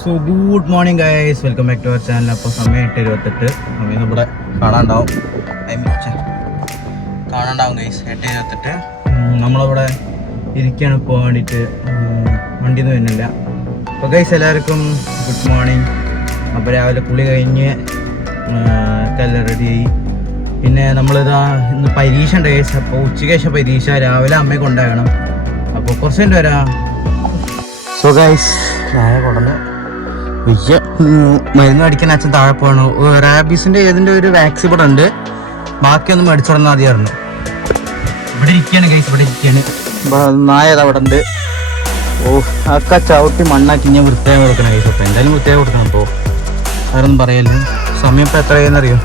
So good morning guys, welcome back to our channel. അപ്പോൾ സമയം 8:28. സമയം നമ്മുടെ കാണാണ്ടാവും ഗൈസ്. 8:28 നമ്മളിവിടെ ഇരിക്കുകയാണ് ഇപ്പോൾ വേണ്ടിയിട്ട്. വണ്ടിയൊന്നും വരുന്നില്ല. അപ്പോൾ ഗൈസ് എല്ലാവർക്കും ഗുഡ് മോർണിംഗ്. അപ്പോൾ രാവിലെ കുളി കഴിഞ്ഞ് എല്ലാം റെഡിയായി. പിന്നെ നമ്മളിതാ ഇന്ന് പരീക്ഷ ഉണ്ട് ഗൈസ്. അപ്പോൾ ഉച്ചയ്ക്ക് ശേഷം പരീക്ഷ, രാവിലെ അമ്മയെ കൊണ്ടാകണം. അപ്പോൾ കുറച്ച് കഴിഞ്ഞ് വരാം. സോ ഗൈസ് കൊണ്ടുവന്ന് മരുന്ന് മേടിക്കാൻ അച്ഛൻ താഴെ പോകണു. റാബീസിൻ്റെ ഏതിൻ്റെ ഒരു വാക്സിൻ ഇവിടെ ഉണ്ട്, ബാക്കിയൊന്നും മേടിച്ചോടന്നാൽ മതിയായിരുന്നു. ഇവിടെ ഇരിക്കുകയാണ് ഗൈസ്, ഇവിടെ ഇരിക്കുകയാണ്. നായത അവിടെ ഉണ്ട്. ഒക്കെ ചവിട്ടി മണ്ണാക്കി ഞാൻ വൃത്തിയായി കൊടുക്കണം ഗൈസ്. അപ്പോൾ എന്തായാലും വൃത്തിയായി കൊടുക്കണം. അപ്പോൾ വേറൊന്നും പറയല്ലേ. സമയം ഇപ്പോൾ എത്ര കഴിയുന്നറിയോ?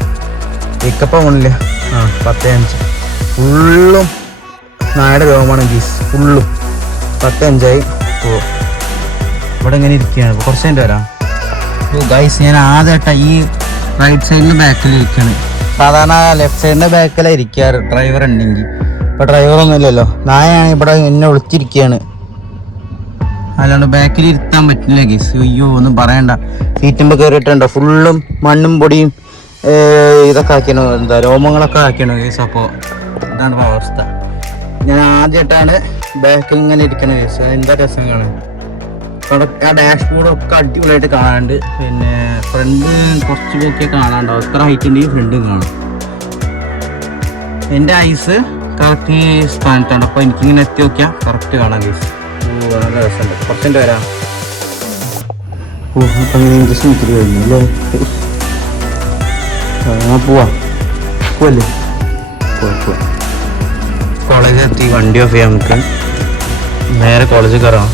ഇക്കപ്പം പോണില്ല. 10:05. ഫുള്ളും നായയുടെ രോഗമാണ് ഗൈസ്, ഫുള്ളും 10:05. അപ്പോൾ ഇവിടെ ഇങ്ങനെ ഇരിക്കുകയാണ്. അപ്പോൾ കുറച്ച് കഴിഞ്ഞിട്ട് വരാം. ഗൈസ് ഞാൻ ആദ്യമായിട്ടാണ് ഈ റൈറ്റ് സൈഡിൻ്റെ ബാക്കിൽ ഇരിക്കുകയാണ്. സാധാരണ ലെഫ്റ്റ് സൈഡിൻ്റെ ബാക്കിലാണ് ഇരിക്കാറ് ഡ്രൈവർ ഉണ്ടെങ്കിൽ. ഇപ്പോൾ ഡ്രൈവറൊന്നും ഇല്ലല്ലോ. നായാണ് ഇവിടെ എന്നെ ഒളിച്ചിരിക്കുകയാണ്, അല്ലാണ്ട് ബാക്കിൽ ഇരുത്താൻ പറ്റില്ല ഗൈസ്. അയ്യോ ഒന്നും പറയണ്ട. സീറ്റുമ്പോൾ കയറിയിട്ടുണ്ടോ ഫുള്ളും മണ്ണും പൊടിയും ഇതൊക്കെ ആക്കിയാണ്, എന്താ രോമങ്ങളൊക്കെ ആക്കിയാണ് ഗൈസ്. അപ്പോൾ ഇതാണ് അവസ്ഥ. ഞാൻ ആദ്യമായിട്ടാണ് ബാക്കിൽ ഇങ്ങനെ ഇരിക്കണത് ഗൈസ്. എന്താ രസം കാണാൻ. ആ ഡാഷ്ബോർഡൊക്കെ അടിപൊളിയായിട്ട് കാണാനുണ്ട്. പിന്നെ ഫ്രണ്ട് കുറച്ച് പോക്കിയൊക്കെ കാണാനുണ്ടാവും. എത്ര ഹൈറ്റ് ഉണ്ടെങ്കിൽ ഫ്രണ്ടും കാണും. എൻ്റെ ഐസ് കറക്റ്റ് ഈ സ്ഥാനത്താണ്. അപ്പോൾ എനിക്കിങ്ങനെ എത്തി നോക്കിയാൽ കറക്റ്റ് കാണാം ഗൈസ്. നല്ല രസമുണ്ട്. കുറച്ചുണ്ട് വരാം. അപ്പം ഇങ്ങനെ ഇഞ്ചക്ഷൻ ഇത്തിരി കഴിഞ്ഞു അല്ലേ? പോവല്ലേ? കോളേജിൽ എത്തി. വണ്ടി ഓഫ് ചെയ്യാം, നമുക്ക് നേരെ കോളേജിൽ കയറാം.